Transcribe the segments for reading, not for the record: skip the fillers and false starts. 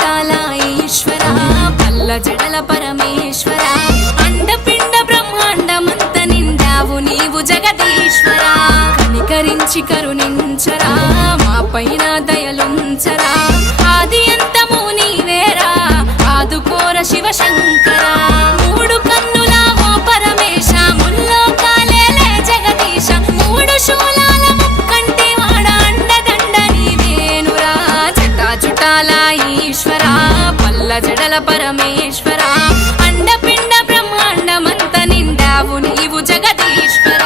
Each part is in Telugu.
జటాల ఈశ్వర పల్ల జడల పరమేశ్వర అండపిండ బ్రహ్మాండమంత నిండావు నీవు జగదీశ్వర కనికరించి కరుణించరా మా పైన దయలుంచరా ఆది అంతము నీవేరా ఆదుకోర శివశంకర మూడు కన్నుల ఓ పరమేశ ముల్లోకాలేలే జగదీశ మూడు శూలాల ముక్కంటి వాడ అండదండ నీవేనురా జటాజుటాల ఈశ్వర పల్ల జడల పరమేశ్వర అండపిండ బ్రహ్మాండమంత నిండావు నీవు జగదీశ్వర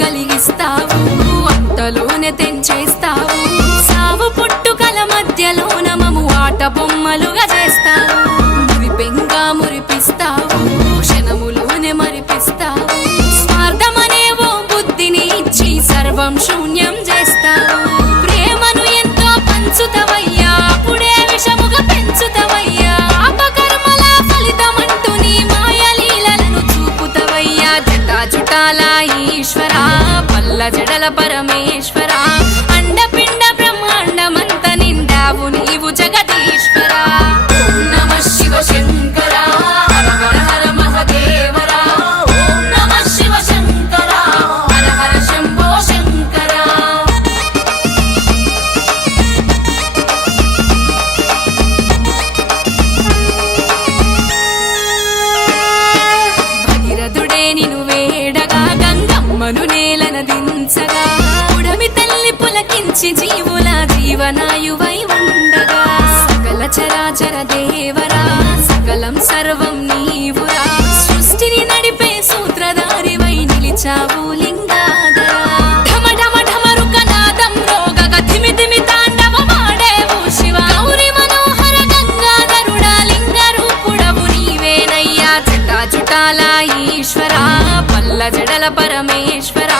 కలిగిస్తావు అంతలోనే తెంచేస్తావు సావు పుట్టుకల మధ్యలోన మము ఆట బొమ్మలుగా చేస్తావు మురిపెంగా మురిపిస్తావు క్షణములోనే మరిపిస్తావు స్వార్థమనే ఓ బుద్ధిని ఇచ్చి సర్వం శూన్యం చేస్తావు ప్రేమను ఎంతో పంచుతవయ్యా అప్పుడే విషముగా పెంచుతవయ్యా అపకర్మల ఫలితమంటూ నీ మాయలీలను చూపుతవయ్యా జటాజుటాల ఈశ్వర పల్ల జడల పరమేశ్వర అండపిండ బ్రహ్మాండమంత నిండావు నీవు జగదీశ్వర ఓం నమః శివ శంకర హర హర హర మహదేవర ఓం నమః శివ శంకర హర హర శంభో శంకర భగీరథుడే నిన్ను వేడగా గంగమ్మను నేలన దించగా ఉడమి తల్లి పులకించి జీవుల జీవనాయువై ఉండగా సకల చరాచర దేవరా సకలం సర్వం నీవురా సృష్టిని నడిపే సూత్రధారివై నిలిచావు లింగాదరా ఢమ ఢమ ఢమరుక నాదం రోగగ ధిమి ధిమి తాండవమాడేవు శివ గౌరి మనోహర గంగాధరుడా లింగ రూపుడవు నీవేనయ్యా జటాజుటాల ఈశ్వర పల్ల జడల పరమేశ్వర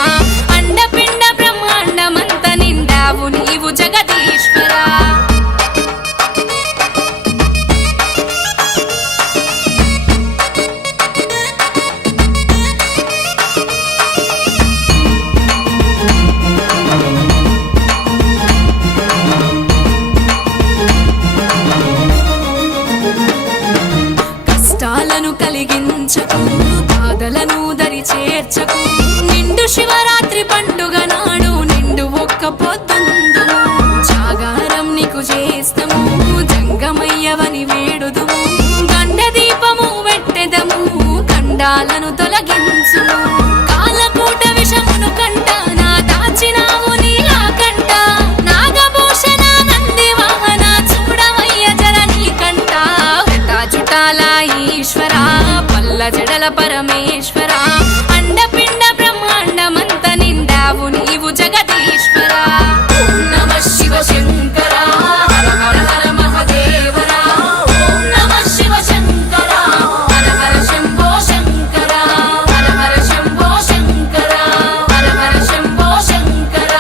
అండపిండ బ్రహ్మాండమంత నిండావు నీవు జగదీశ్వర కష్టాలను కలిగించకు బాధలను దరి చేర్చకు నిండు శివరాత్రి పండుగ నాడు నిండు ఒక్క పొద్దు